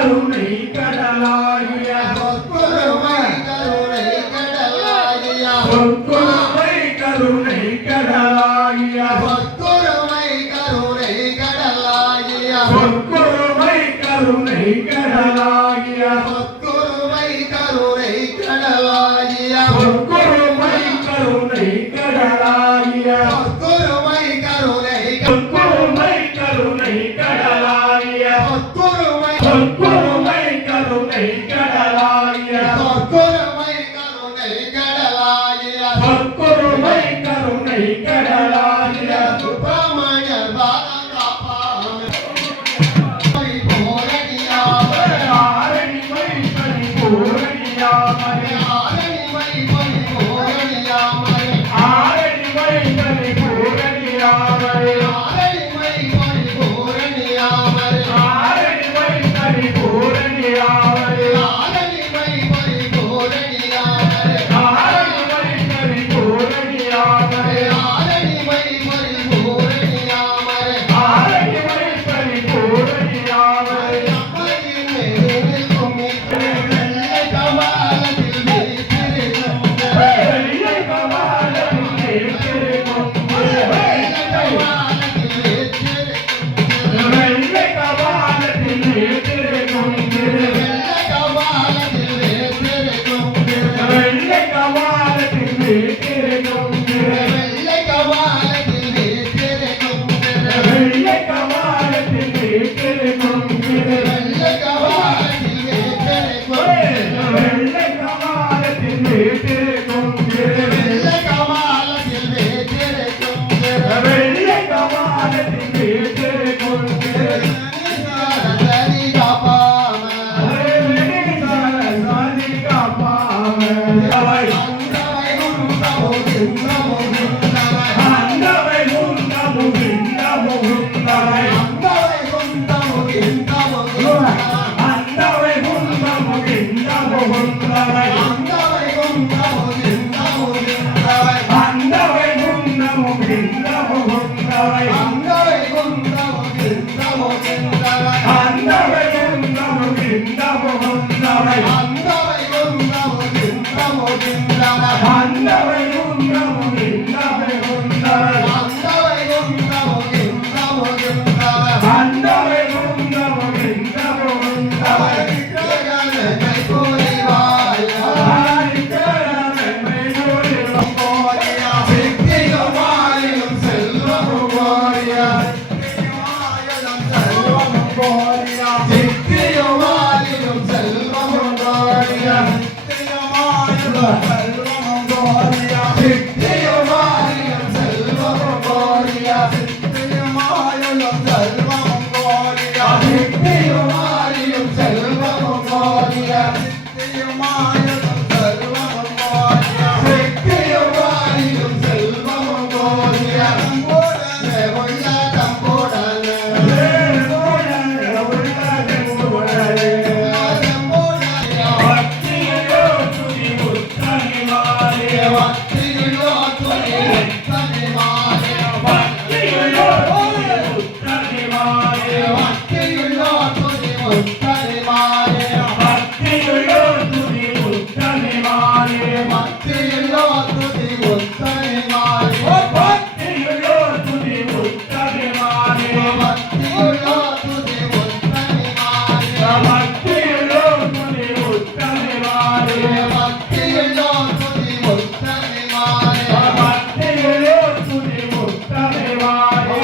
கருணை கடலாகிய பொற்குருமை கருணை கடலாகிய பொற்குருமை கருணை கடலாகிய பொற்குருமை கருணை கடலாகிய பொற்குருமை கருணை கடலாகிய பொற்குருமை கருணை கடலாகிய பொற்குருமை கருணை கடலாகிய பொற்குருமை கருணை பொற்குருமை கருணை கடலாகிய பொற்குருமை பொற்குருமை கருணை கடலாகிய பொற்குருமை கருணை கடலாகிய பொற்குருமை கருணை கடலாகிய சுப்பிரமணிய பாலகாப்பாமே பரிபூரணியாமே ஆரணி வைப்பனி பூரணியாமரே ஆரணி பரிபூரணியாமே ஆரணி வைப்பனி பூரணியாமரே ஆரணி பரிபூரணியாமே ஆரணி வைப்பனி பூரணியாமரே ஆரணி பரிபூரணியாமே ஆரணி வைப்பனி பூரணியாமரே ஆரணி பரிபூரணியாமே ஆரணி வைப்பனி பூரணியாமரே அம்மையின் மேலே நிற்கும் வெள்ளை கமலத்தில் விரித்திருக்கும் வெள்ளை கமலத்தில் விரித்திருக்கும் வெள்ளை கமலத்தில் விரித்திருக்கும் வெள்ளை கமலத்தில் விரித்திருக்கும் வெள்ளை கமலத்தில் விரித்திருக்கும் வெள்ளை கமலத்தில் விரித்திருக்கும் வெள்ளை கமலத்தில் விரித்திருக்கும் வெள்ளை கமலத்தில் விரித்திருக்கும் வெள்ளை கமலத்தில் விரித்திருக்கும் வெள்ளை கமலத்தில் விரித்திருக்கும் வெள்ளை கமலத்தில் விரித்திருக்கும் வெள்ளை கமலத்தில் விரித்திருக்கும் சரி காப்பாம சாதி காப்பாம அந்தவை உண்டவும் தின்னவும் உண்டவை அந்தவை உண்டமும் விண்ணமும் உண்டவை அந்தவை உண்டவும் தின்னவும் உண்டவை அந்தவை உண்டமும் விண்ணமும் உண்டவை அந்தவை உண்டவும் தின்னவும் உண்டவை அந்தவை உண்டமும் விண்ணமும் உண்டவை அந்தவை உண்டவும் தின்னவும் உண்டவை அந்தவை உண்டமும் விண்ணமும் உண்டவை அந்தவை உண்டவும் தின்னவும் உண்டவை அந்தவை உண்டமும் விண்ணமும் உண்டவை அந்தவை உண்டவும் தின்னவும் உண்டவை அந்தவை உண்டமும் விண்ணமும் உண்டவை விக்கிரகனை புரிவாயா சித்தியுமாயிலும் செல்வமும் போரியா சித்தியுமாயிலும் செல்வமும் போரியா சித்தியுமாயிலும் செல்வமும் போரியா சித்தியுமாயிலும் செல்வமும் போரியா சித்தியுமாயிலும் செல்வமும் போரியா சித்தியுமாயிலும் செல்வமும் போரியா சித்தியுமாயிலும் செல்வமும் போரியா தம்போடனே உள்ள தம்போடனே பக்தியுள்ளோ துதி உத்தமிவாரே